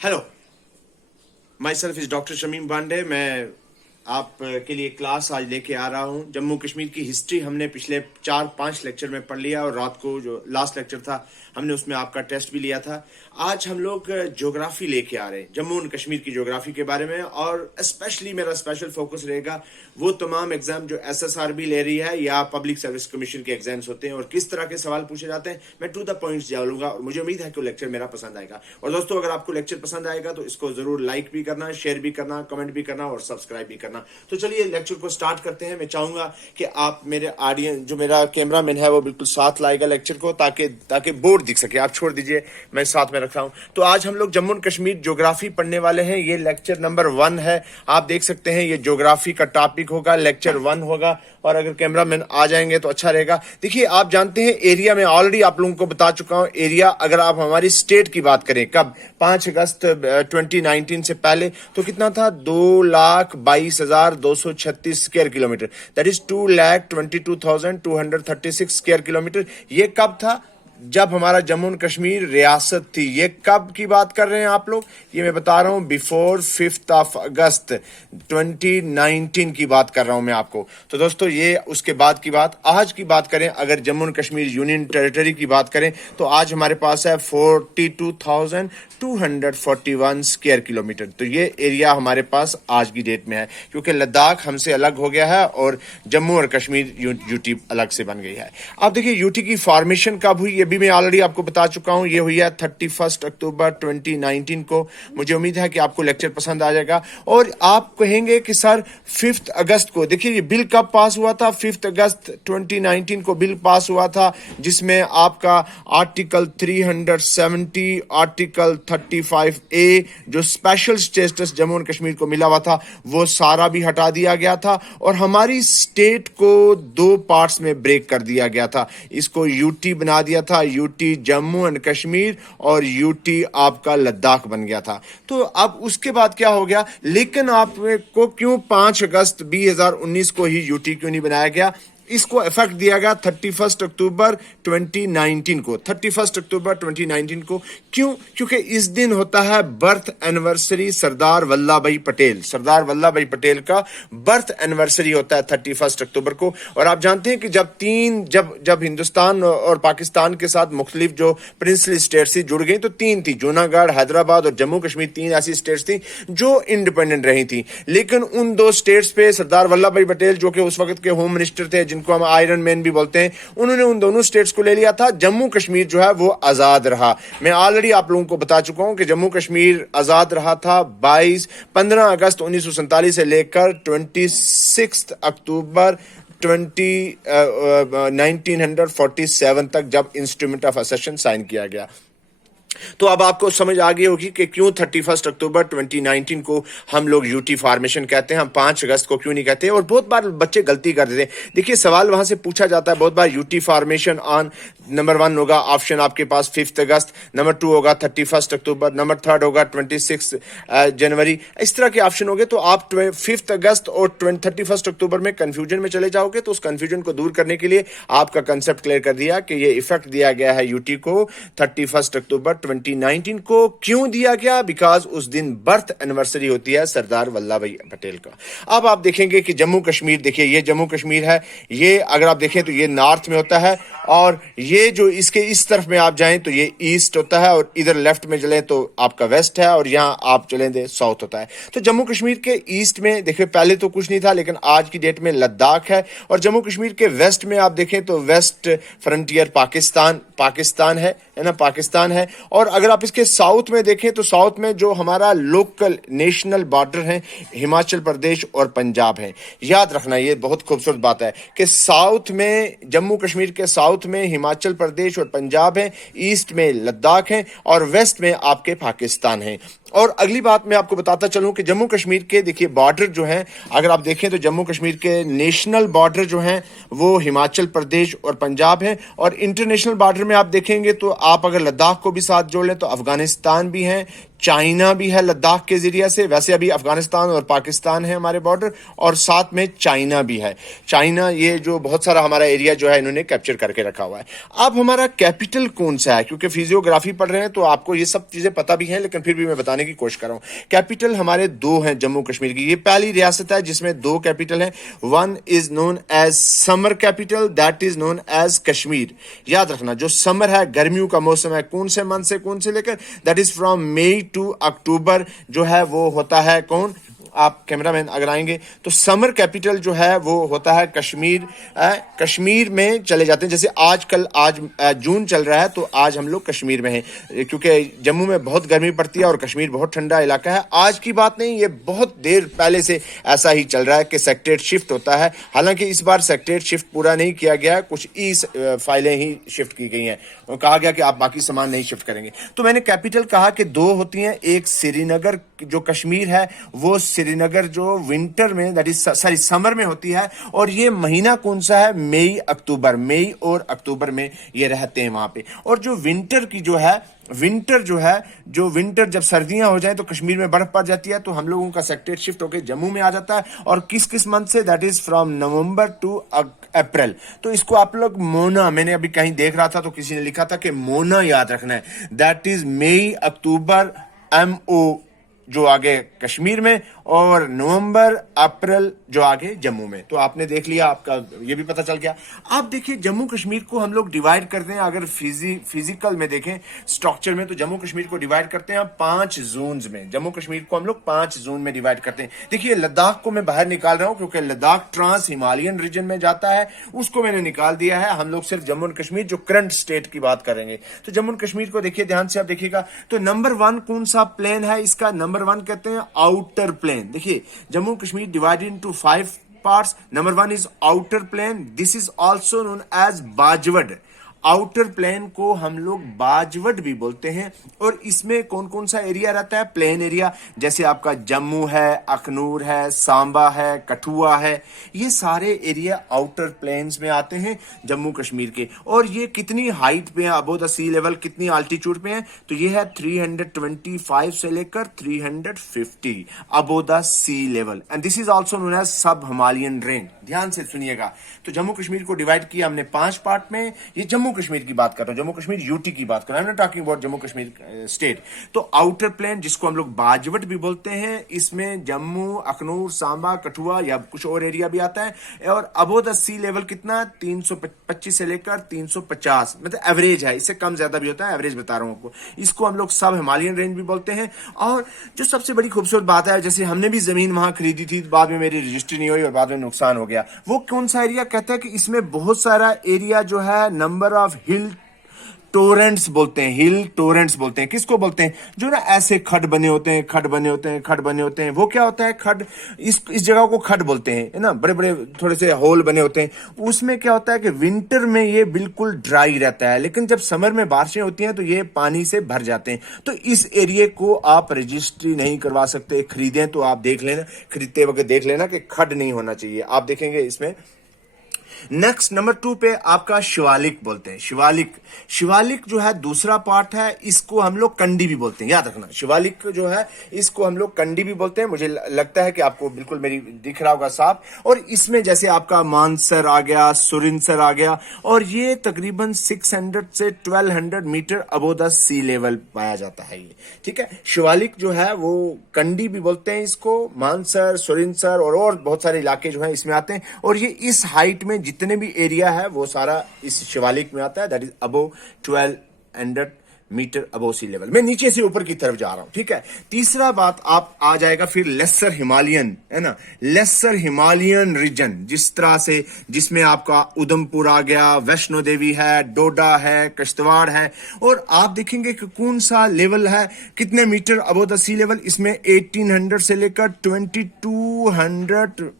Hello, myself is doctor Shamim Pandey. मैं आप के लिए क्लास आज लेके आ रहा हूँ। जम्मू कश्मीर की हिस्ट्री हमने पिछले 4-5 लेक्चर में पढ़ लिया और रात को जो लास्ट लेक्चर था हमने उसमें आपका टेस्ट भी लिया था। आज हम लोग ज्योग्राफी लेके आ रहे हैं, जम्मू एंड कश्मीर की ज्योग्राफी के बारे में, और स्पेशली मेरा स्पेशल फोकस रहेगा वो तमाम एग्जाम जो SSRB ले रही है या पब्लिक सर्विस कमीशन के एग्जाम्स होते हैं और किस तरह के सवाल पूछे जाते हैं। मैं टू द पॉइंट्स जाऊंगा और मुझे उम्मीद है कि लेक्चर मेरा पसंद आएगा। और दोस्तों, अगर आपको लेक्चर पसंद आएगा तो इसको जरूर लाइक भी करना, शेयर भी करना, कमेंट भी करना और सब्सक्राइब भी करना। तो चलिए लेक्चर को स्टार्ट करते हैं। मैं चाहूंगा कि आप मेरे ऑडियंस, जो मेरा कैमरामैन है वो बिल्कुल साथ लाएगा लेक्चर को, ताकि बोर्ड दिख सके। आप छोड़ दीजिए, मैं साथ में रख रहा हूं। तो आज हम लोग जम्मू एंड कश्मीर ज्योग्राफी पढ़ने वाले हैं। ये लेक्चर नंबर 1 है। आप देख सकते हैं ये ज्योग्राफी का टॉपिक होगा, लेक्चर 1 होगा। और अगर कैमरामैन आ जाएंगे तो अच्छा रहेगा। देखिए, आप जानते हैं एरिया में ऑलरेडी आप लोगों को बता चुका हूं। एरिया अगर आप हमारी स्टेट की बात करें, कब 5 अगस्त 2019 से पहले, तो कितना था? 2,22,236 square kilometre. That is 2,22,236 square kilometre. ये कब था? जब हमारा जम्मू एंड कश्मीर रियासत थी। ये कब की बात कर रहे हैं आप लोग? ये मैं बता रहा हूं बिफोर 5 अगस्त 2019 की बात कर रहा हूं मैं आपको। तो दोस्तों, ये उसके बाद की बात। आज की बात करें, अगर Jammu and Kashmir union territory की बात करें तो आज हमारे पास है 42,241 स्क्वायर किलोमीटर। तो ये एरिया हमारे पास आज की डेट में है, क्योंकि लद्दाख हमसे अलग हो गया है और जम्मू और कश्मीर यूटी अलग से बन गई है। आप देखिए, यूटी की फॉर्मेशन कब हुई? भी मैं ऑलरेडी आपको बता चुका हूं। ये हुई है 31 अक्टूबर 2019 को। मुझे उम्मीद है कि आपको लेक्चर पसंद आ जाएगा। और आप कहेंगे कि सर 5 अगस्त को, देखिए ये बिल कब पास हुआ था? 5 अगस्त 2019 को बिल पास हुआ था, जिसमें आपका आर्टिकल 370, आर्टिकल 35A जो special status Jammu and Kashmir को मिला हुआ था, वो सारा भी हटा दिया गया था और हमारी स्टेट को 2 पार्ट्स में ब्रेक कर दिया गया था। इसको यूटी बना दिया था, यूटी जम्मू एंड कश्मीर, और यूटी आपका लद्दाख बन गया था। तो अब उसके बाद क्या हो गया? लेकिन आपको क्यों 5 अगस्त 2019 को ही यूटी क्यों नहीं बनाया गया? इसको इफेक्ट दिया गया 31 अक्टूबर 2019 को। 31 अक्टूबर 2019 को क्यों? क्योंकि इस दिन होता है बर्थ एनिवर्सरी सरदार वल्लभ भाई पटेल। सरदार वल्लभ भाई पटेल का बर्थ एनिवर्सरी होता है 31 अक्टूबर को। और आप जानते हैं कि जब हिंदुस्तान और पाकिस्तान के साथ मुख्तलिफ जो प्रिंसली स्टेट्स थी जुड़ गई, तो 3 थी, जूनागढ़, हैदराबाद और जम्मू कश्मीर। 3 ऐसी स्टेट्स थी जो इंडिपेंडेंट रही थी। लेकिन उन 2 स्टेट्स पे सरदार वल्लभ भाई पटेल, जो कि उस वक्त के होम मिनिस्टर थे, जिनको हम आयरन मैन भी बोलते हैं, उन्होंने उन दोनों स्टेट्स को ले लिया था। जम्मू कश्मीर जो है वो आजाद रहा। मैं ऑलरेडी आप लोगों को बता चुका हूं कि जम्मू कश्मीर आजाद रहा था 15 अगस्त 1947 से लेकर 26 अक्टूबर 1947 तक, जब इंस्ट्रूमेंट ऑफ असेशन साइन किया गया। तो अब आपको समझ आ गई होगी कि क्यों 31 अक्टूबर 2019 को हम लोग यूटी फॉर्मेशन कहते हैं, हम 5 अगस्त को क्यों नहीं कहते। और बहुत बार बच्चे गलती कर देते हैं। देखिए, सवाल वहां से पूछा जाता है बहुत बार, यूटी फॉर्मेशन ऑन, नंबर 1 होगा ऑप्शन आपके पास 5 अगस्त, नंबर 2 होगा 31 अक्टूबर, नंबर 3 होगा 26 जनवरी। इस तरह के ऑप्शन हो गए। तो आप 5 अगस्त और 31 अक्टूबर में कंफ्यूजन में चले जाओगे। तो उस कंफ्यूजन को दूर करने के लिए आपका कंसेप्ट क्लियर कर दिया कि ये इफेक्ट दिया गया है यूटी को 31 अक्टूबर 2019 को। क्यों दिया गया? बिकॉज उस दिन बर्थ एनिवर्सरी होती है सरदार वल्लभ भाई पटेल का। अब आप देखेंगे कि जम्मू कश्मीर, देखिए ये जम्मू कश्मीर है। ये अगर आप देखें तो ये नॉर्थ में होता है, और ये जो इसके इस तरफ में आप जाएं तो ये ईस्ट होता है, और इधर लेफ्ट में चलें तो आपका वेस्ट है, और यहां आप चलें तो साउथ होता है। तो जम्मू कश्मीर के ईस्ट में देखिए पहले तो कुछ नहीं था, लेकिन आज की डेट में लद्दाख है। और जम्मू कश्मीर के वेस्ट में आप देखें तो वेस्ट फ्रंटियर पाकिस्तान है ना, पाकिस्तान है। और अगर आप इसके साउथ में देखें तो साउथ में जो हमारा लोकल नेशनल बॉर्डर है, हिमाचल प्रदेश और पंजाब है। याद रखना, ये बहुत खूबसूरत बात है कि साउथ में, जम्मू कश्मीर के साउथ में हिमाचल प्रदेश और पंजाब है, ईस्ट में लद्दाख है, और वेस्ट में आपके पाकिस्तान है। और अगली बात मैं आपको बताता चलूं कि जम्मू कश्मीर के देखिए बॉर्डर जो हैं, अगर आप देखें तो जम्मू कश्मीर के नेशनल बॉर्डर जो हैं वो हिमाचल प्रदेश और पंजाब है। और इंटरनेशनल बॉर्डर में आप देखेंगे तो आप अगर लद्दाख को भी साथ जोड़ लें तो अफगानिस्तान भी है, चाइना भी है लद्दाख के जरिए से, वैसे अभी अफगानिस्तान और पाकिस्तान है हमारे बॉर्डर, और साथ में चाइना भी है। चाइना ये जो बहुत सारा हमारा एरिया जो है इन्होंने कैप्चर करके रखा हुआ है। अब हमारा कैपिटल कौन सा है, क्योंकि फिजियोग्राफी पढ़ रहे हैं तो आपको ये सब चीजें पता भी हैं, लेकिन फिर भी मैं बताने की कोशिश कर रहा हूं। कैपिटल हमारे दो हैं जम्मू कश्मीर की, ये पहली रियासत है जिसमें दो कैपिटल है। One is known as summer capital, that is known as Kashmir. याद रखना, जो समर है गर्मियों का मौसम है, कौन से मंथ से कौन से लेकर, that is from May to October जो है वो होता है कौन, आप कैमरामैन अगर आएंगे तो समर कैपिटल जो है वो होता है कश्मीर। कश्मीर में चले जाते हैं, जैसे आज जून चल रहा है तो आज हम लोग कश्मीर में हैं, क्योंकि जम्मू में बहुत गर्मी पड़ती है और कश्मीर बहुत ठंडा इलाका है। आज की बात नहीं, ये बहुत देर पहले से ऐसा ही चल रहा है कि सेक्टरेट शिफ्ट होता है। हालांकि इस बार सेक्टरेट शिफ्ट पूरा नहीं किया गया, कुछ ई फाइलें ही शिफ्ट की गई हैं और कहा गया कि आप बाकी सामान नहीं शिफ्ट करेंगे। तो मैंने कैपिटल कहा कि दो होती हैं, एक श्रीनगर जो कश्मीर है वो श्रीनगर जो विंटर में दैट इज सॉरी समर में होती है, और ये महीना कौन सा है, मई अक्टूबर, मई और अक्टूबर में ये रहते हैं वहां पे। और जो विंटर की जो है विंटर जब सर्दियां हो जाए तो कश्मीर में बर्फ पड़ जाती है, तो हम लोगों का सेक्टरेट शिफ्ट होकर जम्मू में आ जाता है। और किस किस मंथ से, that is from November to April. तो इसको आप लोग मोना, मैंने अभी कहीं देख रहा था तो किसी ने लिखा था कि मोना याद रखना है, that is May October MO जो आगे कश्मीर में, और नवंबर अप्रैल जो आगे जम्मू में। तो आपने देख लिया, आपका ये भी पता चल गया। आप देखिए जम्मू कश्मीर को हम लोग डिवाइड करते हैं, अगर फिजिकल में देखें स्ट्रक्चर में, तो जम्मू कश्मीर को डिवाइड करते हैं 5 जोन्स में। जम्मू कश्मीर को हम लोग 5 जोन में डिवाइड करते हैं। देखिए लद्दाख को मैं बाहर निकाल रहा हूं क्योंकि लद्दाख ट्रांस हिमालयन रीजन में जाता है, उसको मैंने निकाल दिया है। हम लोग सिर्फ जम्मू एंड कश्मीर जो करंट स्टेट की बात करेंगे। तो जम्मू एंड कश्मीर को देखिए ध्यान से, आप देखिएगा तो नंबर 1 कौन सा प्लेन है इसका, नंबर 1 कहते हैं आउटर प्लेन। देखिए Jammu Kashmir divided into 5 parts. Number 1 is outer plain. This is also known as बाजवड़। आउटर प्लेन को हम लोग बाजवट भी बोलते हैं। और इसमें कौन कौन सा एरिया रहता है, प्लेन एरिया, जैसे आपका जम्मू है, अखनूर है, सांबा है, कठुआ है, ये सारे एरिया आउटर प्लेन्स में आते हैं जम्मू कश्मीर के। और ये कितनी हाइट पे है, अबोव द सी लेवल, कितनी अल्टीट्यूड पे है, तो ये है 325 से लेकर 350 above the sea level, and this is also known as sub Himalayan range. ध्यान से सुनिएगा, तो जम्मू कश्मीर को डिवाइड किया हमने 5 पार्ट में। ये जम्मू कश्मीर की बात कर रहा हूं, जम्मू कश्मीर यूटी की बात कर रहा हूं, I am not talking about Jammu Kashmir state. तो आउटर प्लेन जिसको हम लोग बाजवट भी बोलते हैं, इसमें जम्मू, अखनूर, सांबा, कठुआ या कुछ और एरिया भी आता है। और अबोव द सी लेवल कितना, 325 से लेकर 350, मतलब एवरेज है, इससे कम ज्यादा भी होता है, एवरेज बता रहा हूं आपको। इसको हम लोग सब हिमालयन रेंज भी बोलते हैं। और जो सबसे बड़ी खूबसूरत बात है, जैसे हमने भी जमीन वहां खरीदी थी, बाद में मेरी रजिस्ट्री नहीं हुई और बाद में नुकसान हो गया, वो कौन सा एरिया कहता है कि इसमें बहुत सारा एरिया जो है नंबर ऑफ हिल टोरेंट्स बोलते हैं, हिल टोरेंट्स बोलते हैं। किसको बोलते हैं, जो ना ऐसे खड बने होते हैं, खड बने होते हैं, खड बने होते हैं, वो क्या होता है खड, इस जगह को खड बोलते हैं, है ना, बड़े बड़े थोड़े से होल बने होते हैं। उसमें क्या होता है कि विंटर में ये बिल्कुल ड्राई रहता है, लेकिन जब समर में बारिशें होती हैं तो ये पानी से भर जाते हैं। तो इस एरिया को आप रजिस्ट्री नहीं करवा सकते, खरीदें तो आप देख लेना, खरीदते वक्त देख लेना कि खड नहीं होना चाहिए, आप देखेंगे इसमें। नेक्स्ट नंबर 2 पे आपका शिवालिक बोलते हैं। शिवालिक जो है दूसरा पार्ट है, इसको हम लोग कंडी भी बोलते हैं, याद रखना। शिवालिक जो है इसको हम लोग कंडी भी बोलते हैं। मुझे लगता है कि आपको बिल्कुल मेरी दिख रहा होगा साफ। और इसमें जैसे आपका मानसर आ गया, सुरिनसर आ गया, और ये तकरीबन 600 से 1200 metre above the sea level पाया जाता है ये, ठीक है। शिवालिक जो है वो कंडी भी बोलते हैं इसको, मानसर, सुरिनसर और बहुत सारे इलाके जो है इसमें आते हैं। और ये इस हाइट में जितने भी एरिया है वो सारा इस शिवालिक में आता है, that is above 1200 metre above sea level. मैं नीचे से ऊपर की तरफ जा रहा हूं, ठीक है। तीसरा बात आप आ जाएगा फिर लेसर हिमालयन, है ना, लेसर हिमालयन रीजन, जिस तरह से जिसमें आपका उधमपुर आ गया, वैष्णो देवी है, डोडा है, किश्तवाड़ है। और आप देखेंगे कि कौन सा लेवल है, कितने metre above the sea level, इसमें 1800 से लेकर 2200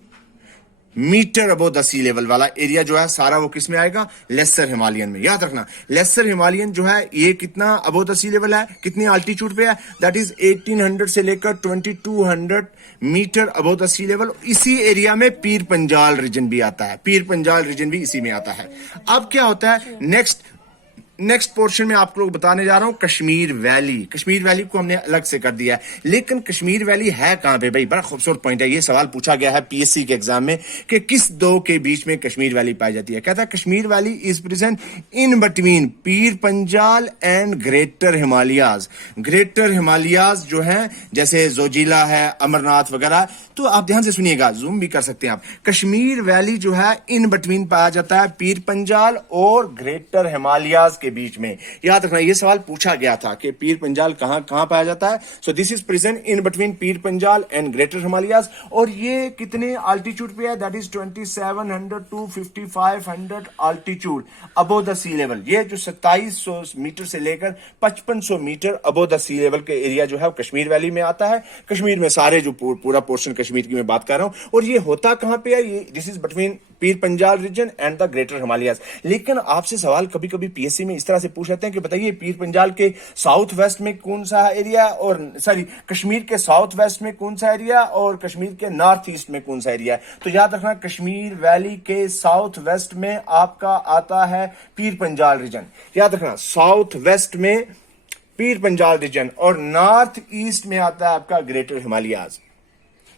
metre above the sea level वाला एरिया जो है सारा वो किस में आएगा, लेसर हिमालयन में। याद रखना, लेसर हिमालयन जो है ये कितना अबोव द सी लेवल है, कितनी अल्टीट्यूड पे है, दैट इज 1800 से लेकर 2200 metre above the sea level. इसी एरिया में पीर पंजाल रीजन भी आता है, पीर पंजाल रीजन भी इसी में आता है। अब क्या होता है नेक्स्ट, नेक्स्ट पोर्शन में आप लोग बताने जा रहा हूं कश्मीर वैली। कश्मीर वैली को हमने अलग से कर दिया है, लेकिन कश्मीर वैली है कहां पे भाई? बड़ा खूबसूरत पॉइंट है। ये सवाल पूछा गया है पीएससी के एग्जाम में कि किस दो के बीच में कश्मीर वैली पाई जाती है। कहता है Kashmir valley is present in between Pir Panjal and greater Himalayas. Greater Himalayas जो है जैसे जोजिला है, अमरनाथ वगैरह, तो आप ध्यान से सुनिएगा, जूम भी कर सकते हैं आप। कश्मीर वैली जो है इन बिटवीन पाया जाता है पीर पंजाल और ग्रेटर हिमालयाज के बीच में। याद रखना, ये सवाल पूछा गया था कि पीर पंजाल कहां कहां पाया जाता है। So this is present in between Pir Panjal and greater Himalayas. और ये कितने अल्टीट्यूड पे है? That is 2700 to 5500 altitude above the sea level. ये जो 2700 मीटर से लेकर 5500 metre above the sea level के एरिया जो है वो कश्मीर वैली में आता है। कश्मीर में सारे जो पूरा पोर्शन कश्मीर की मैं बात कर रहा हूं, और ये होता कहां पे है? ये this is between Pir Panjal region and the greater Himalayas. लेकिन आपसे सवाल कभी कभी पीएससी में इस तरह से पूछ लेते हैं कि बताइए पीर पंजाल के साउथ वेस्ट में कौन सा एरिया, और सॉरी कश्मीर के साउथ वेस्ट में कौन सा एरिया और कश्मीर के नॉर्थ ईस्ट में कौन सा एरिया है। तो याद रखना कश्मीर वैली के साउथ वेस्ट में आपका आता है पीर पंजाल रीजन। याद रखना साउथ वेस्ट में पीर पंजाल रीजन और नॉर्थ ईस्ट में आता है आपका ग्रेटर हिमालयाज।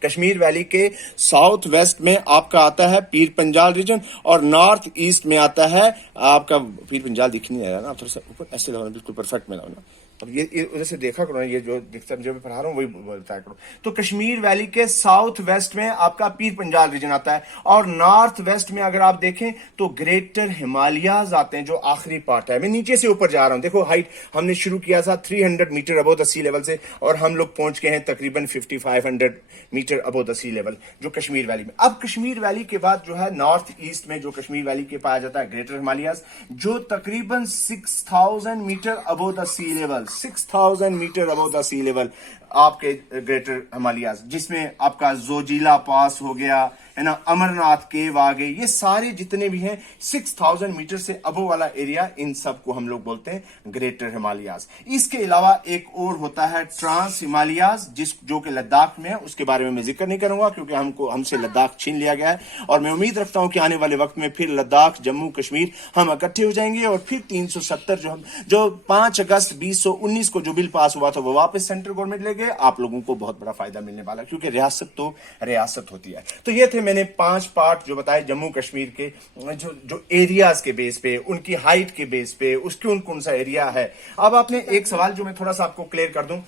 कश्मीर वैली के साउथ वेस्ट में आपका आता है पीर पंजाल रीजन और नॉर्थ ईस्ट में आता है आपका पीर पंजाल। दिख नहीं रहा ना, थोड़ा सा ऊपर ऐसे लगाना, बिल्कुल परफेक्ट में लगाना। अब ये उधर से देखा करो ना, ये जो दिखता जो मैं पढ़ा रहा हूँ वही बोलता करो। तो कश्मीर वैली के साउथ वेस्ट में आपका पीर पंजाल रीजन आता है, और नॉर्थ वेस्ट में अगर आप देखें तो ग्रेटर हिमालयाज आते हैं, जो आखिरी पार्ट है। मैं नीचे से ऊपर जा रहा हूं, देखो हाइट हमने शुरू किया था 300 metre above the sea level से, और हम लोग पहुंच गए हैं तकरीबन 5500 metre above the sea level जो कश्मीर वैली में। अब कश्मीर वैली के बाद जो है नॉर्थ ईस्ट में जो कश्मीर वैली के पाया जाता है ग्रेटर हिमालयाज, जो तकरीबन 6000 metre above the sea level, 6000 metre above the sea level आपके ग्रेटर हिमालयाज, जिसमें आपका जोजिला पास हो गया है ना, अमरनाथ केव आ गए, ये सारे जितने भी हैं 6000 मीटर से अबव वाला एरिया, इन सब को हम लोग बोलते हैं ग्रेटर हिमालयाज। इसके अलावा एक और होता है ट्रांस हिमालयाज, जो कि लद्दाख में है। उसके बारे में मैं जिक्र नहीं करूंगा क्योंकि हमसे लद्दाख छीन लिया गया है, और मैं उम्मीद रखता हूं कि आने वाले वक्त में फिर लद्दाख, जम्मू कश्मीर हम इकट्ठे हो जाएंगे, और फिर 370 जो 5 अगस्त 2019 को जो बिल पास हुआ था वो वापस सेंट्रल गवर्नमेंट ले गए। आप लोगों को बहुत बड़ा फायदा मिलने वाला, क्योंकि रियासत तो रियासत होती है। तो ये थे मैंने 5 पार्ट जो बताए जम्मू कश्मीर के, जो एरियाज के बेस पे, उनकी हाइट के बेस पे, उसके कौन सा एरिया है। अब आपने एक सवाल जो मैं थोड़ा सा आपको क्लियर कर दूं,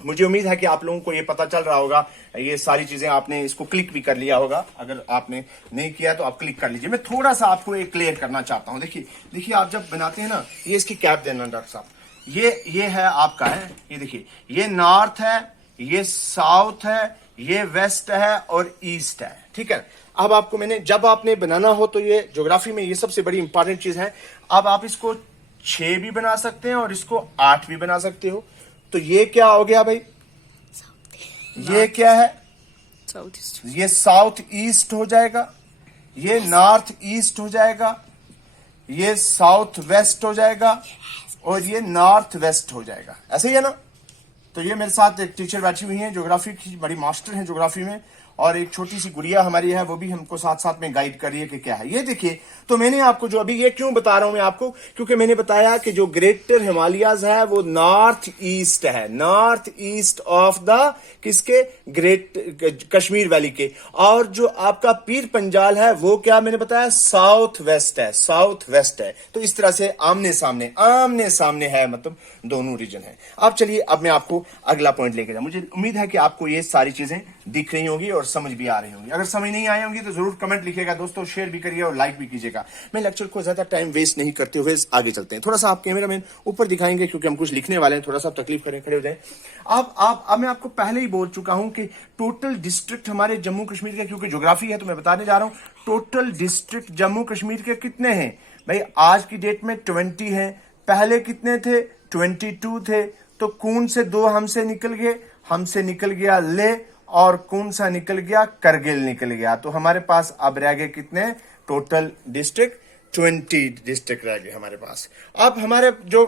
मुझे उम्मीद है कि आप लोगों को ये पता चल रहा होगा, ये सारी चीजें आपने इसको क्लिक भी कर लिया होगा। अगर आपने नहीं किया तो आप क्लिक कर लीजिए। मैं थोड़ा सा आपको ये क्लियर करना चाहता हूं। देखिए आप जब बनाते हैं ना, ये इसकी कैप देना डॉक्टर साहब, ये है आपका है, ये देखिए ये नॉर्थ है, ये साउथ है, ये वेस्ट है और ईस्ट है, ठीक है। अब आपको मैंने जब आपने बनाना हो तो ये ज्योग्राफी में ये सबसे बड़ी इंपॉर्टेंट चीज है। अब आप इसको 6 भी बना सकते हैं और इसको 8 भी बना सकते हो। तो ये क्या हो गया भाई, ये क्या है, ये साउथ ईस्ट हो जाएगा, ये नॉर्थ ईस्ट हो जाएगा, ये साउथ वेस्ट हो जाएगा, और ये नॉर्थ वेस्ट हो जाएगा। ऐसे ही है ना। तो ये मेरे साथ एक टीचर बैठी हुई है, ज्योग्राफी की बड़ी मास्टर है ज्योग्राफी में, और एक छोटी सी गुड़िया हमारी है, वो भी हमको साथ साथ में गाइड कर रही है कि क्या है। ये देखिए, तो मैंने आपको जो अभी ये क्यों बता रहा हूं मैं आपको, क्योंकि मैंने बताया कि जो ग्रेटर हिमालयाज है वो नॉर्थ ईस्ट है, नॉर्थ ईस्ट ऑफ द किसके, ग्रेट कश्मीर वैली के। और जो आपका पीर पंजाल है वो क्या मैंने बताया, साउथ वेस्ट है, साउथ वेस्ट है। तो इस तरह से आमने सामने है, मतलब दोनों रीजन है। अब चलिए, अब मैं आपको अगला पॉइंट लेके जाऊं। मुझे उम्मीद है कि आपको ये सारी चीजें दिख रही होंगी और समझ भी आ रही होंगी। अगर समझ नहीं आई होंगी तो जरूर कमेंट लिखिएगा दोस्तों, शेयर भी करिए और लाइक भी कीजिएगा। मैं लेक्चर को ज्यादा टाइम वेस्ट नहीं करते हुए आगे चलते हैं। थोड़ा सा आप कैमरा मैन ऊपर दिखाएंगे क्योंकि हम कुछ लिखने वाले हैं, थोड़ा सा तकलीफ करें, खड़े हो जाए। अब मैं आपको पहले ही बोल चुका हूं कि टोटल डिस्ट्रिक्ट हमारे जम्मू कश्मीर के, क्योंकि ज्योग्राफी है तो मैं बताने जा रहा हूं, टोटल डिस्ट्रिक्ट जम्मू कश्मीर के कितने हैं भाई। आज की डेट में 20 हैं, पहले कितने थे, 22 थे। तो कौन से 2 हमसे निकल गए, हमसे निकल गया ले, और कौन सा निकल गया, करगिल निकल गया। तो हमारे पास अब रह गए कितने, टोटल डिस्ट्रिक्ट 20 डिस्ट्रिक्ट रह गए हमारे पास। अब हमारे जो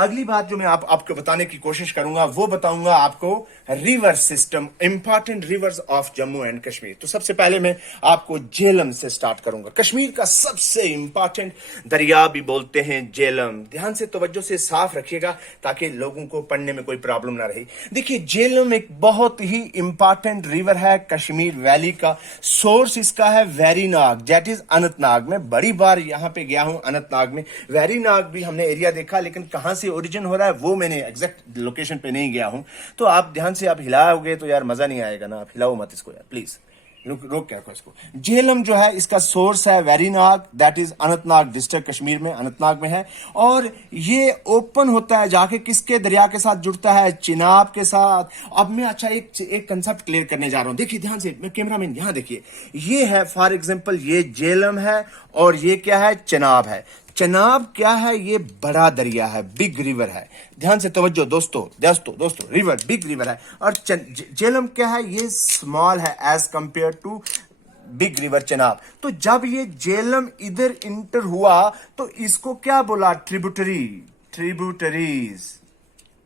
अगली बात जो मैं आपको बताने की कोशिश करूंगा वो बताऊंगा आपको river system, important rivers of Jammu and Kashmir. तो सबसे पहले मैं आपको झेलम से स्टार्ट करूंगा। कश्मीर का सबसे इंपॉर्टेंट दरिया भी बोलते हैं झेलम। ध्यान से तवज्जो से साफ रखिएगा ताकि लोगों को पढ़ने में कोई प्रॉब्लम ना रही। देखिए झेलम एक बहुत ही इंपॉर्टेंट रिवर है कश्मीर वैली का। सोर्स इसका है वेरीनाग, दैट इज अनंतनाग। मैं बड़ी बार यहां पे गया हूं अनंतनाग में। वेरीनाग भी हमने एरिया देखा, लेकिन कहां से ओरिजिन हो रहा है वो मैंने एग्जैक्ट लोकेशन पे नहीं गया हूं। तो आप ध्यान से आप हिलाओगे तो यार मजा नहीं आएगा ना, आप हिलाओ मत इसको यार प्लीज, रोक क्या रखो इसको। झेलम जो है इसका सोर्स है Verinag, that is Anantnag district Kashmir में, अनंतनाग में है। और ये ओपन होता है जाके किसके दरिया के साथ जुड़ता है, चिनाब के साथ। अब मैं अच्छा एक कंसेप्ट क्लियर करने जा रहा हूं। देखिए ध्यान से, मैं कैमरामैन यहां देखिए, ये है फॉर एग्जांपल ये झेलम है और ये क्या है, चिनाब है। चिनाब क्या है, ये बड़ा दरिया है, बिग रिवर है। ध्यान से तवज्जो दोस्तों, रिवर बिग रिवर है। और झेलम क्या है, ये स्मॉल है as compare to big river Chenab. तो जब ये झेलम इधर इंटर हुआ तो इसको क्या बोला,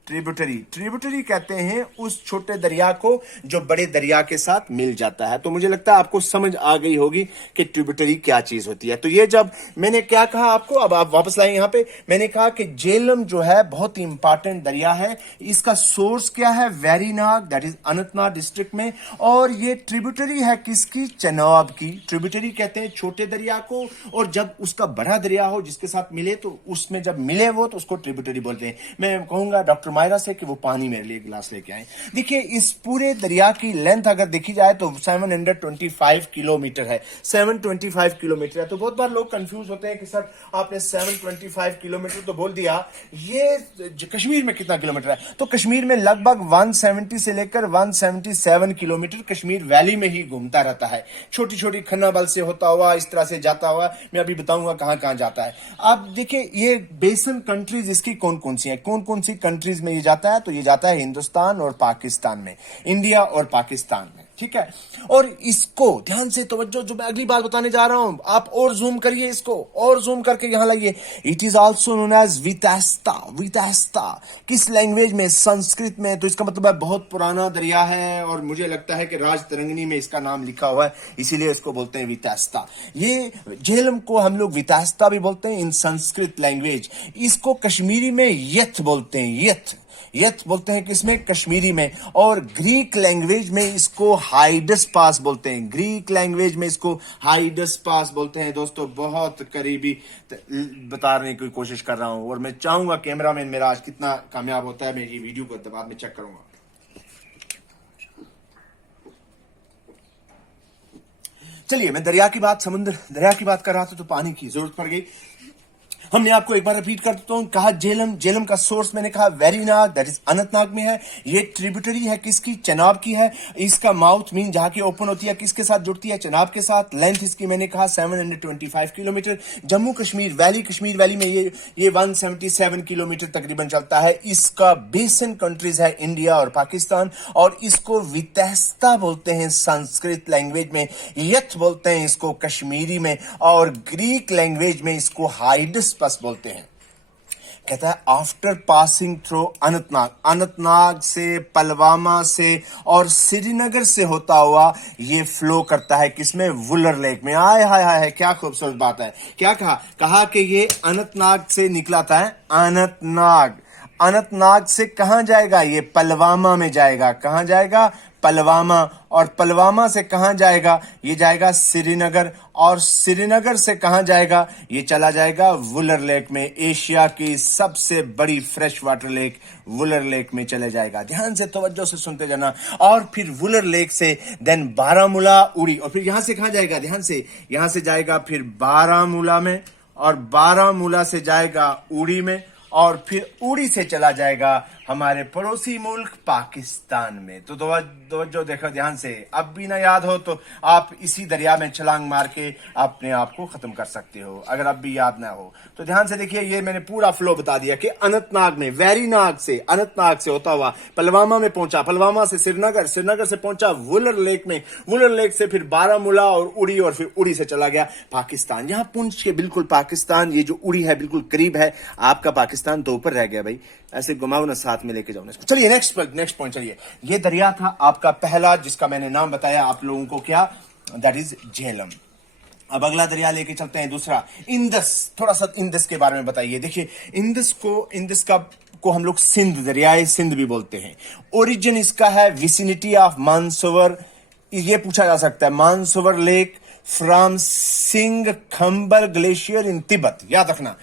ट्रिब्यूटरी कहते हैं उस छोटे दरिया को जो बड़े दरिया के साथ मिल जाता है। तो मुझे लगता है आपको समझ आ गई होगी कि ट्रिब्यूटरी क्या चीज होती है। तो ये जब मैंने क्या कहा आपको, अब आप वापस लाएं यहां पे, मैंने कहा कि झेलम जो है बहुत ही इंपॉर्टेंट दरिया है। इसका सोर्स क्या है, Verinag, that is Anantnag district में। और ये ट्रिब्यूटरी है किसकी, चिनाब की। ट्रिब्यूटरी कहते हैं छोटे दरिया को, और जब उसका बड़ा दरिया हो जिसके साथ मिले तो उसमें जब मिले वो तो उसको ट्रिब्यूटरी बोलते हैं। मैं कहूंगा डॉक्टर मायरा से कि वो पानी मेरे लिए गिलास लेके आए। देखिए इस पूरे दरिया की लेंथ अगर देखी जाए तो 725 किलोमीटर है। 725 किलोमीटर है। तो बहुत बार लोग कंफ्यूज होते हैं कि सर आपने 725 किलोमीटर तो बोल दिया, ये कश्मीर में कितना किलोमीटर है। तो कश्मीर में लगभग 170 से लेकर 177 किलोमीटर कश्मीर वैली में ही घूमता रहता है। छोटी छोटी खन्ना बल से होता हुआ इस तरह से जाता हुआ, मैं अभी बताऊंगा कहां कहां जाता है। अब देखिए ये बेसन कंट्रीज इसकी कौन कौन सी हैं, कौन कौन सी कंट्रीज में ये जाता है। तो ये जाता है हिंदुस्तान और पाकिस्तान में, इंडिया और पाकिस्तान में, ठीक है। और इसको ध्यान से तवज्जो, जो मैं अगली बात बताने जा रहा हूं आप और जूम करिए, इसको और जूम करके यहां लाइए। It is also known as Vitasta. किस लैंग्वेज में, संस्कृत में। तो इसका मतलब है बहुत पुराना दरिया है, और मुझे लगता है कि राजतरंगिणी में इसका नाम लिखा हुआ है, इसीलिए इसको बोलते हैं वितास्ता। ये झेलम को हम लोग वितास्ता भी बोलते हैं इन संस्कृत लैंग्वेज। इसको कश्मीरी में यथ बोलते हैं, यथ बोलते हैं किसमें, कश्मीरी में। और ग्रीक लैंग्वेज में इसको हाइडस पास बोलते हैं, ग्रीक लैंग्वेज में इसको हाइडस पास बोलते हैं। दोस्तों बहुत करीबी बताने की कोशिश कर रहा हूं, और मैं चाहूंगा कैमरामैन मेरा आज कितना कामयाब होता है, मैं ये वीडियो को बाद में चेक करूंगा। चलिए, मैं दरिया की बात, समुद्र दरिया की बात कर रहा था तो पानी की जरूरत पड़ गई। हमने आपको एक बार रिपीट कर देता हूं, कहा झेलम का सोर्स मैंने कहा वेरीनाग, दैट इज अनंतनाग में है। ये ट्रिब्यूटरी है किसकी, चिनाब की है। इसका माउथ मीन जहां की ओपन होती है किसके साथ जुड़ती है, चिनाब के साथ। लेंथ इसकी मैंने कहा 725 किलोमीटर। जम्मू कश्मीर वैली में ये 177 किलोमीटर तकरीबन चलता है। इसका बेसन कंट्रीज है इंडिया और पाकिस्तान। और इसको वितहस्ता बोलते हैं संस्कृत लैंग्वेज में, यथ बोलते हैं इसको कश्मीरी में, और ग्रीक लैंग्वेज में इसको हाइडस बोलते हैं। कहता है आफ्टर पासिंग थ्रू अनंतनाग से, पलवामा से और श्रीनगर से होता हुआ ये फ्लो करता है किसमें, वुलर लेक में। आय हाय हाय, क्या खूबसूरत बात है। क्या कहा कि ये अनंतनाग से निकला था, अनंतनाग से कहां जाएगा, ये पलवामा में जाएगा। कहां जाएगा, पलवामा। और पलवामा से कहां जाएगा, ये जाएगा श्रीनगर। और श्रीनगर से कहां जाएगा, ये चला जाएगा वुलर लेक में। एशिया की सबसे बड़ी fresh water lake Wular lake में चले जाएगा। ध्यान से तवज्जो से सुनते जाना। और फिर वुलर लेक से देन बारामूला, उड़ी। और फिर यहां से कहां जाएगा, ध्यान से, यहां से जाएगा फिर बारामूला में, और बारामूला से जाएगा उड़ी में, और फिर उड़ी से चला जाएगा हमारे पड़ोसी मुल्क पाकिस्तान में। तो जो देखो ध्यान से, अब भी ना याद हो तो आप इसी दरिया में छलांग मार के अपने आप को खत्म कर सकते हो, अगर अब भी याद ना हो तो। ध्यान से देखिए, ये मैंने पूरा फ्लो बता दिया कि अनंतनाग में, अनंतनाग से होता हुआ पुलवामा में पहुंचा, पुलवामा से श्रीनगर, श्रीनगर से पहुंचा वुलर लेक में, वुलर लेक से फिर बारामूला और उड़ी, और फिर उड़ी से चला गया पाकिस्तान। यहां पुंछ के बिल्कुल पाकिस्तान, ये जो उड़ी है बिल्कुल करीब है आपका पाकिस्तान, तो ऊपर रह गया भाई। ऐसे घुमाओ ना, साथ में लेके जाओ ना इसको। चलिए नेक्स्ट पॉइंट। चलिए, ये दरिया था आपका पहला जिसका मैंने नाम बताया आप लोगों को, क्या, दैट इज झेलम। अब अगला दरिया लेके चलते हैं, दूसरा इंदस। थोड़ा सा इंदस के बारे में बताइए। देखिए, इंदस को हम लोग सिंध, दरियाए सिंध भी बोलते हैं। ओरिजिन इसका है विसिनिटी ऑफ मानसरोवर, ये पूछा जा सकता है, Mansarovar lake from Singh Khambal glacier in Tibet. याद रखना,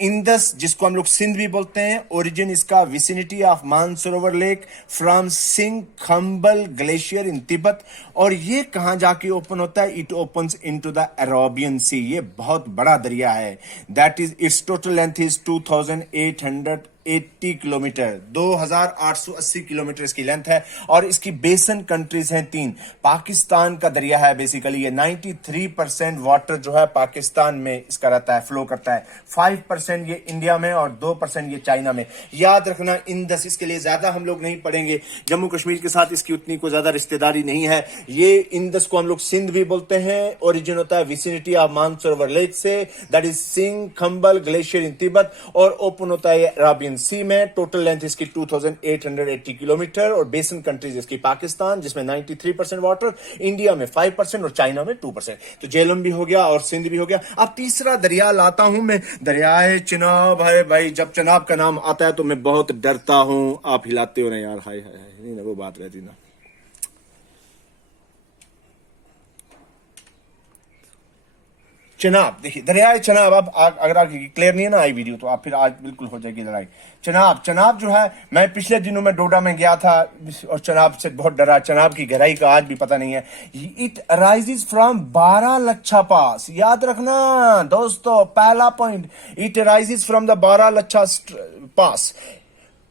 इंदस जिसको हम लोग सिंध भी बोलते हैं, ओरिजिन इसका vicinity of Mansarovar lake from Singh Khambal glacier in Tibet. और ये कहां जाके ओपन होता है? It opens into the Arabian sea. ये बहुत बड़ा दरिया है। That is, its total length is 2880 kilometre, 2880 kilometre इसकी लेंथ है। और इसकी बेसन कंट्रीज हैं 3। पाकिस्तान का दरिया है बेसिकली ये। 93% वाटर जो है पाकिस्तान में इसका रहता है, फ्लो करता है। 5% ये इंडिया में और 2% ये चाइना में। याद रखना, इंदस, इसके लिए ज्यादा हम लोग नहीं पढ़ेंगे, जम्मू कश्मीर के साथ इसकी उतनी को ज्यादा रिश्तेदारी नहीं है। ये इंदस को हम लोग सिंध भी बोलते हैं। ओरिजिन होता है विसिनिटी ऑफ मानसरोवर लेक से, that is Singh Khambal glacier in Tibet. और ओपन होता है अरेबियन सी में। टोटल लेंथ इसकी 2880 किलोमीटर। और बेसन कंट्रीज इसकी पाकिस्तान जिसमें 93% वाटर, इंडिया में 5% और चाइना में 2%। तो झेलम भी हो गया और सिंध भी हो गया। अब तीसरा दरिया लाता हूं मैं, दरियाए चिनाब है भाई। जब चिनाब का नाम आता है तो मैं बहुत डरता हूं। आप हिलाते हो ना यार, हाय हाय हाय, नहीं ना वो बात रहती ना। चिनाब, देखिए दरियाए चिनाब। अब अगर आपकी क्लियर नहीं है ना आई वीडियो, तो आप फिर आज बिल्कुल हो जाएगी लड़ाई। चिनाब जो है, मैं पिछले दिनों में डोडा में गया था और चिनाब से बहुत डरा। चिनाब की गहराई का आज भी पता नहीं है। It arises from Baralacha pass. याद रखना दोस्तों, पहला point, it arises from the Baralacha pass.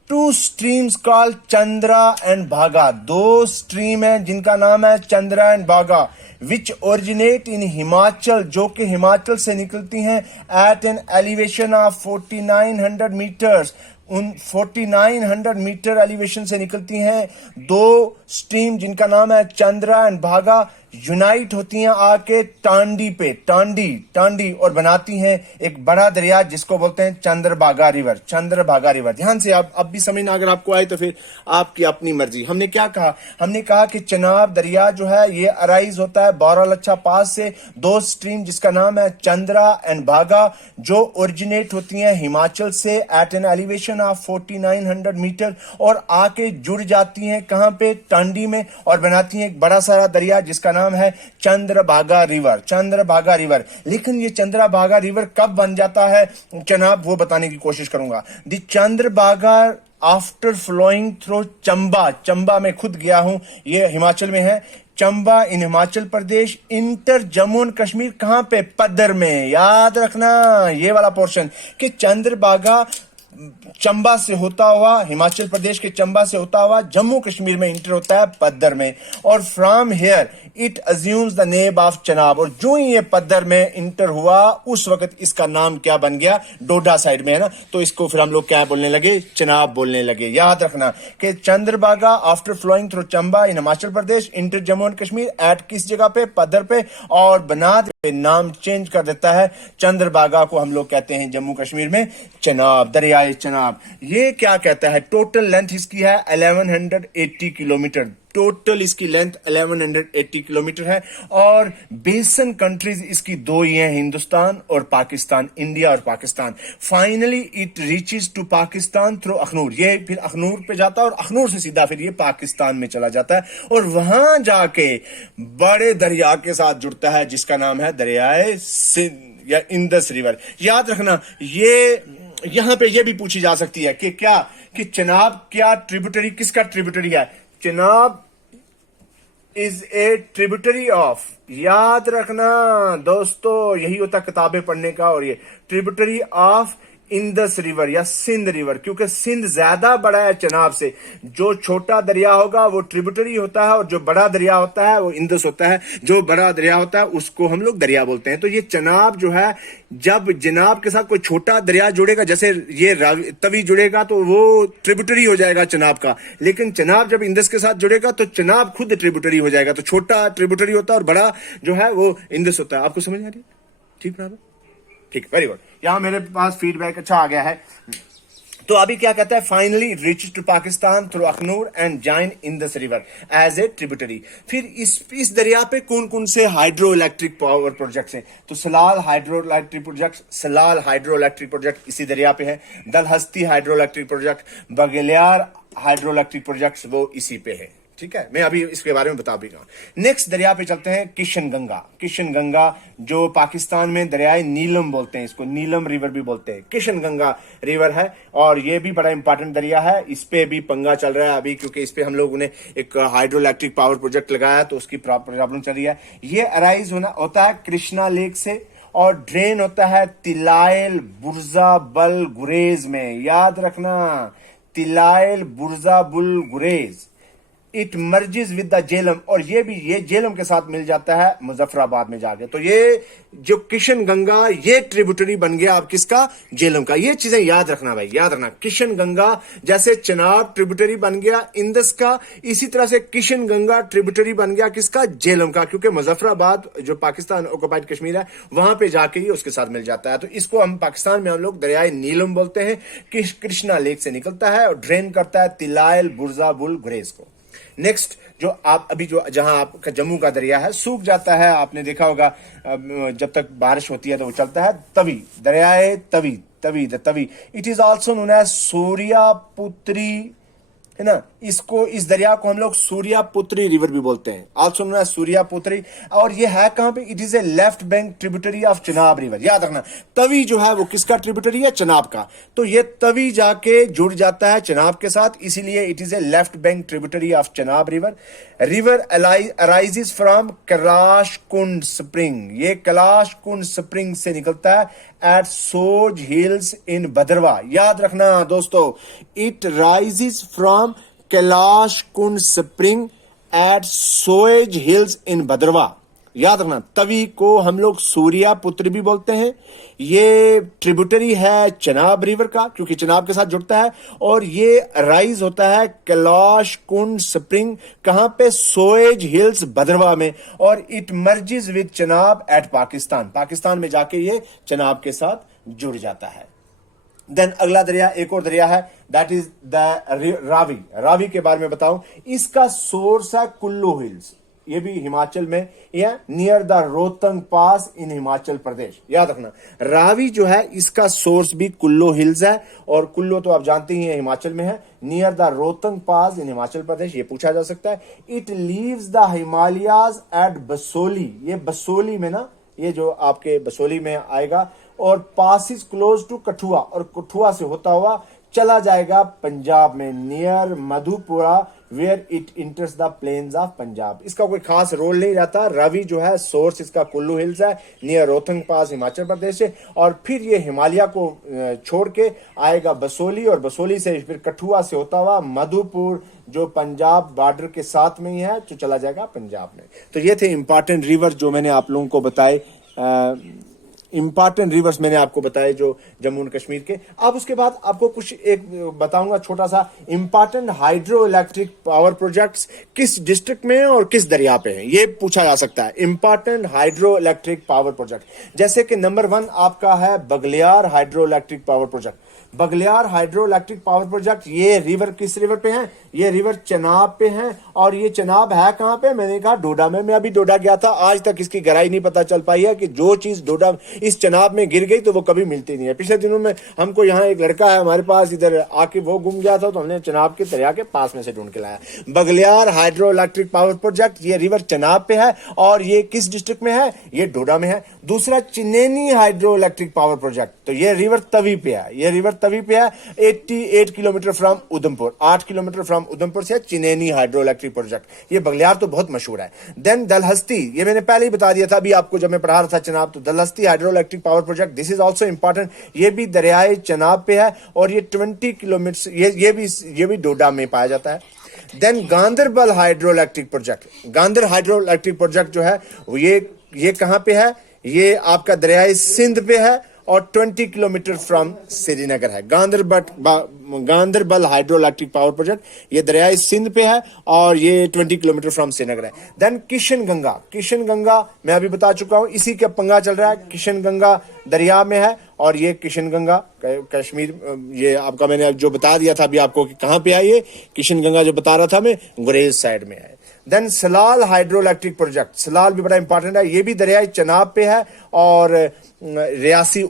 2 streams called Chandra and Bhaga. 2 stream है जिनका नाम है चंद्रा एंड भागा, विच ओरिजिनेट इन हिमाचल, जो कि हिमाचल से निकलती हैं at an elevation of 4900 metres. उन 4900 मीटर एलिवेशन से निकलती हैं 2 स्ट्रीम जिनका नाम है चंद्रा एंड भागा। यूनाइट होती हैं आके टांडी पे, टांडी और बनाती हैं एक बड़ा दरिया जिसको बोलते हैं चंद्रभागा रिवर। ध्यान से आप अब भी समझना, अगर आपको आए तो फिर आपकी अपनी मर्जी। हमने क्या कहा? हमने कहा कि चिनाब दरिया जो है ये अराइज होता है बारालच्छा पास से। 2 स्ट्रीम जिसका नाम है चंद्रा एंड भागा, जो ओरिजिनेट होती हैं हिमाचल से at an elevation of 4900 metre और आके जुड़ जाती हैं कहां पे? टांडी में, और बनाती हैं एक बड़ा सारा दरिया जिसका नाम है चंद्रभागा रिवर। लेकिन ये चंद्रभागा रिवर कब बन जाता है जनाब, वो बताने की कोशिश करूंगा। The Chandrabhaga after flowing through Chamba में खुद गया हूं, ये हिमाचल में है। Chamba in Himachal Pradesh, enter Jammu and Kashmir कहां पे? पद्दर में। याद रखना ये वाला पोर्शन कि चंद्रभागा चंबा से होता हुआ, हिमाचल प्रदेश के चंबा से होता हुआ जम्मू कश्मीर में इंटर होता है पद्दर में। और from here it assumes the name of Chenab. और जो ही ये पद्दर में इंटर हुआ उस वक्त इसका नाम क्या बन गया? डोडा साइड में है ना, तो इसको फिर हम लोग क्या बोलने लगे? चनाब बोलने लगे। याद रखना कि Chandrabhaga after flowing through Chamba in Himachal Pradesh, enter Jammu and Kashmir at किस जगह पे? पद्दर पे। और बना नाम चेंज कर देता है, चंद्रभागा को हम लोग कहते हैं जम्मू कश्मीर में चनाब, दरियाए चनाब। ये क्या कहता है? टोटल लेंथ इसकी है 1180 किलोमीटर। टोटल इसकी लेंथ 1180 किलोमीटर है। और बेसन कंट्रीज इसकी 2 ही हैं, हिंदुस्तान और पाकिस्तान, इंडिया और Pakistan. Finally it reaches to Pakistan through Akhnoor. ये फिर अखनूर पे जाता है और अखनूर से सीधा फिर ये पाकिस्तान में चला जाता है और वहां जाके बड़े दरिया के साथ जुड़ता है जिसका नाम है दरियाए सिंध या इंदस रिवर। याद रखना, ये यहां पे ये भी पूछी जा सकती है कि क्या, कि चनाब क्या ट्रिब्यूटरी, किसका ट्रिब्यूटरी है? Chenab is a tributary of, याद रखना दोस्तों, यही होता किताबें पढ़ने का। और ये ट्रिब्यूटरी ऑफ इंदस रिवर या सिंध रिवर, क्योंकि सिंध ज्यादा बड़ा है चनाब से। जो छोटा दरिया होगा वो ट्रिब्यूटरी होता है और जो बड़ा दरिया होता है वो इंदस होता है। जो बड़ा दरिया होता है उसको हम लोग दरिया बोलते हैं। तो ये चनाब जो है, जब जनाब के साथ कोई छोटा दरिया जुड़ेगा, जैसे ये तवी जुड़ेगा तो वो ट्रिब्यूटरी हो जाएगा चनाब का, लेकिन चनाब जब इंदस के साथ जुड़ेगा तो चनाब खुद ट्रिब्यूटरी हो जाएगा। तो छोटा ट्रिब्यूटरी होता है और बड़ा जो है वो इंदस होता है। आपको समझ आ रही है? ठीक बराबर, ठीक, वेरी गुड। यहां मेरे पास फीडबैक अच्छा आ गया है। तो अभी क्या कहता है, finally reach to Pakistan through Akhnoor and join Indus river as a tributary. फिर इस दरिया पे कौन कौन से हाइड्रो इलेक्ट्रिक पावर प्रोजेक्ट्स हैं? तो सलाल हाइड्रो इलेक्ट्रिक प्रोजेक्ट इसी दरिया पे है। Dulhasti hydro electric project, Baglihar hydro electric project वो इसी पे है। ठीक है, मैं अभी इसके बारे में बता भी रहा हूं। नेक्स्ट दरिया पे चलते हैं, किशन गंगा जो पाकिस्तान में दरियाए नीलम बोलते हैं, इसको नीलम रिवर भी बोलते हैं। किशन गंगा रिवर है और ये भी बड़ा इंपॉर्टेंट दरिया है। इस पे भी पंगा चल रहा है अभी, क्योंकि इस पे हम लोगों ने एक हाइड्रो इलेक्ट्रिक पावर प्रोजेक्ट लगाया तो उसकी प्रॉब्लम चल रही है। ये अराइज होता है कृष्णा लेक से और ड्रेन होता है तिलायल बुर्जा बल गुरेज में। याद रखना, तिलायल बुर्जा bull Gurez. It merges with the Jhelum, और ये जेलम के साथ मिल जाता है मुजफ्फराबाद में जाके। तो ये जो किशन गंगा, ये ट्रिब्यूटरी बन गया अब किसका? जेलम का। ये चीजें याद रखना भाई, याद रखना। किशन गंगा जैसे चनाब ट्रिब्यूटरी बन गया इंदस का, इसी तरह से किशन गंगा ट्रिब्यूटरी बन गया किसका? जेलम का, क्योंकि मुजफ्फराबाद जो पाकिस्तान ऑक्युपाइड कश्मीर है वहां पे जाके ही उसके साथ मिल जाता है। तो इसको हम पाकिस्तान में हम लोग दरियाए नीलम बोलते हैं। कृष्णा लेक से निकलता है और ड्रेन करता है तिलायल बुर्जा बुल गुरेज को। नेक्स्ट जो आप अभी जो जहां आपका जम्मू का दरिया है सूख जाता है, आपने देखा होगा जब तक बारिश होती है तो वो चलता है तवी, दरियाए तवी। It is also known as Suryaputri, है ना। इस दरिया को हम लोग सूर्यापुत्री रिवर भी बोलते हैं, ऑल्सो नोन एज सूर्यापुत्री। और ये है कहां पे? It is a left bank tributary of Chenab river. याद रखना, तवी जो है वो किसका ट्रिब्यूटरी है? चनाब का। तो ये तवी जाके जुड़ जाता है चनाब के साथ, इसीलिए it is a left bank tributary of Chenab river. River arises from Kailash Kund spring. ये कैलाश कुंड स्प्रिंग से निकलता है eight shows hills in Bhadarwa. याद रखना दोस्तों, it rises from Kailash Kund spring at Seoj hills in Bhadarwa. याद रखना, तवी को हम लोग सूर्यापुत्री भी बोलते हैं। ये ट्रिब्यूटरी है चनाब रिवर का, क्योंकि चनाब के साथ जुड़ता है। और ये राइज होता है कैलाश कुंड स्प्रिंग, कहां पे? सोएज हिल्स भद्रवा में। और it merges with Chenab at Pakistan में जाके ये चनाब के साथ जुड़ जाता है। देन अगला दरिया, एक और दरिया है, दैट इज द रावी के बारे में बताऊं। इसका सोर्स है कुल्लू हिल्स, ये भी हिमाचल में, या near the Rohtang pass in Himachal प्रदेश। याद रखना, रावी जो है इसका सोर्स भी कुल्लू हिल्स है, और कुल्लू तो आप जानते ही हैं हिमाचल में है, near the Rohtang pass in Himachal Pradesh. ये पूछा जा सकता है। It leaves the Himalayas at Basohli. ये बसोली में ना, ये जो आपके बसोली में आएगा, और पासिस क्लोज टू कठुआ, और कठुआ से होता हुआ चला जाएगा पंजाब में, near Madhupura, where it enters the plains of Punjab. इसका कोई खास रोल नहीं रहता। रावी जो है सोर्स इसका कुल्लू हिल्स है, नियर रोहतंग पास हिमाचल प्रदेश से, और फिर ये हिमालय को छोड़ के आएगा बसोली, और बसोली से फिर कठुआ से होता हुआ मधुपुर जो पंजाब बॉर्डर के साथ में ही है, जो चला जाएगा पंजाब में। तो ये थे इंपॉर्टेंट रिवर जो मैंने आप लोगों को बताए, इंपॉर्टेंट रिवर्स मैंने आपको बताए जो जम्मू एंड कश्मीर के। अब उसके बाद आपको कुछ एक बताऊंगा छोटा सा, important hydro electric power projects किस डिस्ट्रिक्ट में और किस दरिया पे हैं, ये पूछा जा सकता है। Important hydro electric power project, जैसे कि नंबर 1 आपका है Baglihar hydro electric power project. Baglihar hydro electric power project, ये रिवर किस रिवर पे है? ये रिवर चनाब पे है। और ये चनाब है कहां पे? मैंने कहा डोडा में। मैं अभी डोडा गया था, आज तक इसकी गहराई नहीं पता चल पाई है कि जो चीज डोडा इस चनाब में गिर गई तो वो कभी मिलती नहीं है। पिछले दिनों में हमको यहाँ एक लड़का है हमारे पास, इधर आके वो गुम गया था, तो हमने चनाब के दरिया के पास में से ढूंढ के लाया। Baglihar hydro electric power project, ये रिवर चनाब पे है, और ये किस डिस्ट्रिक्ट में है? ये डोडा में है। दूसरा चिनेनी हाइड्रो इलेक्ट्रिक पावर प्रोजेक्ट, तो ये रिवर तवी पे है। ये रिवर तवी पे है। 88 kilometre from Udhampur, 8 kilometre from Udhampur से चिनेनी हाइड्रो इलेक्ट्रिक प्रोजेक्ट। ये बगलियार तो बहुत मशहूर है। देन दलहस्ती, ये मैंने पहले ही बता दिया था अभी आपको जब मैं पढ़ा रहा था चनाब, तो Dulhasti hydro electric power project, this is also important. ये भी दरियाए चनाब पे है और ये 20 किलोमीटर, ये भी डोडा में पाया जाता है। Then Ganderbal hydro electric project, Gandhar hydro electric project जो है ये कहां पे है? ये आपका दरियाए सिंध पे है और 20 किलोमीटर फ्रॉम श्रीनगर है। Ganderbal hydro electric power project, ये दरियाए सिंध पे है और ये 20 किलोमीटर फ्रॉम श्रीनगर है। देन किशन गंगा मैं अभी बता चुका हूं, इसी का पंगा चल रहा है। किशन गंगा दरिया में है और ये किशन गंगा कश्मीर, ये आपका मैंने जो बता दिया था अभी आपको कि कहां पे है। ये किशन गंगा जो बता रहा था मैं, गुरेज साइड में है। Then Salal hydro electric project, Salal भी बड़ा इंपॉर्टेंट है। ये भी दरियाई चनाब पे है और रियासी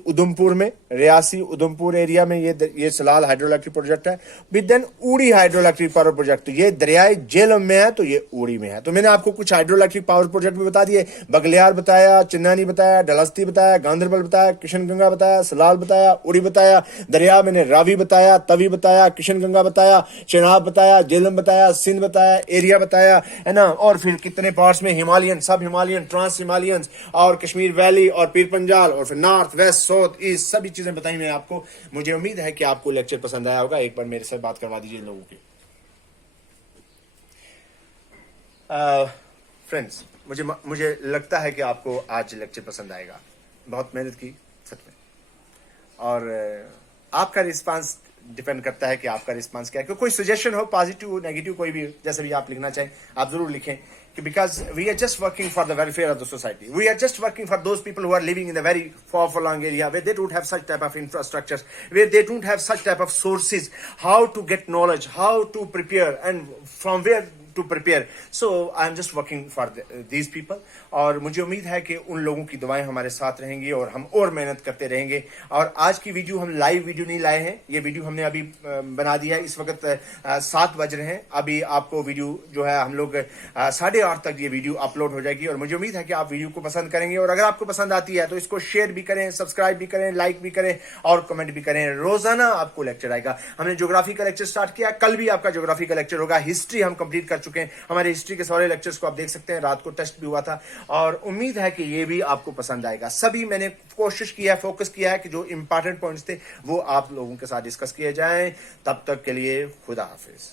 उधमपुर एरिया में ये सलाल हाइड्रो इलेक्ट्रिक प्रोजेक्ट है। भी देन उड़ी हाइड्रो इलेक्ट्रिक पावर प्रोजेक्ट, तो ये दरियाई जेलम में है, तो ये उड़ी में है। तो मैंने आपको कुछ हाइड्रो इलेक्ट्रिक पावर प्रोजेक्ट भी बता दिए। बगलियार बताया, चिन्नानी बताया, डलहस्ती बताया, गांधरबल बताया, किशन गंगा बताया, सलाल बताया, उड़ी बताया। दरिया मैंने रावी बताया, तवी बताया, किशन गंगा बताया, चनाब बताया, जेलम बताया, सिंध बताया, एरिया बताया, है ना। और फिर कितने पार्ट्स में, हिमालयन, सब हिमालयन, ट्रांस हिमालयन और कश्मीर वैली और पीर पंजाल और फिर नॉर्थ वेस्ट साउथ ईस्ट, सभी चीजें बताई मैंने आपको। मुझे उम्मीद है कि आपको लेक्चर पसंद आया होगा। एक बार मेरे से बात करवा दीजिए लोगों की। फ्रेंड्स, मुझे लगता है कि आपको आज लेक्चर पसंद आएगा। बहुत मेहनत की सच में, और आपका रिस्पांस डिपेंड करता है कि आपका रिस्पांस क्या है। कोई सजेशन हो, पॉजिटिव नेगेटिव, कोई भी जैसे भी आप लिखना चाहें आप जरूर लिखें, because we are just working for the welfare of the society. We are just working for those people who are living in a very far-flung area where they don't have such type of infrastructures, where they don't have such type of sources, how to get knowledge, how to prepare, and from where to prepare. So I am just working for these people. और मुझे उम्मीद है कि उन लोगों की दुआएं हमारे साथ रहेंगी और हम और मेहनत करते रहेंगे। और आज की वीडियो हम लाइव वीडियो नहीं लाए हैं, ये वीडियो हमने अभी बना दिया है। इस वक्त 7 बज रहे हैं। अभी आपको वीडियो जो है हम लोग 8:30 तक ये वीडियो अपलोड हो जाएगी और मुझे उम्मीद है कि आप वीडियो को पसंद करेंगे। और अगर आपको पसंद आती है तो इसको शेयर भी करें, सब्सक्राइब भी करें, लाइक भी करें और कमेंट भी करें। रोजाना आपको लेक्चर आएगा। हमने ज्योग्राफी का लेक्चर स्टार्ट किया, कल भी आपका ज्योग्राफी का लेक्चर होगा। हिस्ट्री हम कंप्लीट कर चुके हैं, हमारे हिस्ट्री के सारे लेक्चर्स को आप देख सकते हैं। रात को टेस्ट भी हुआ था और उम्मीद है कि ये भी आपको पसंद आएगा। सभी मैंने कोशिश किया है, फोकस किया है कि जो इंपॉर्टेंट पॉइंट्स थे वो आप लोगों के साथ डिस्कस किए जाएं। तब तक के लिए खुदा हाफिज।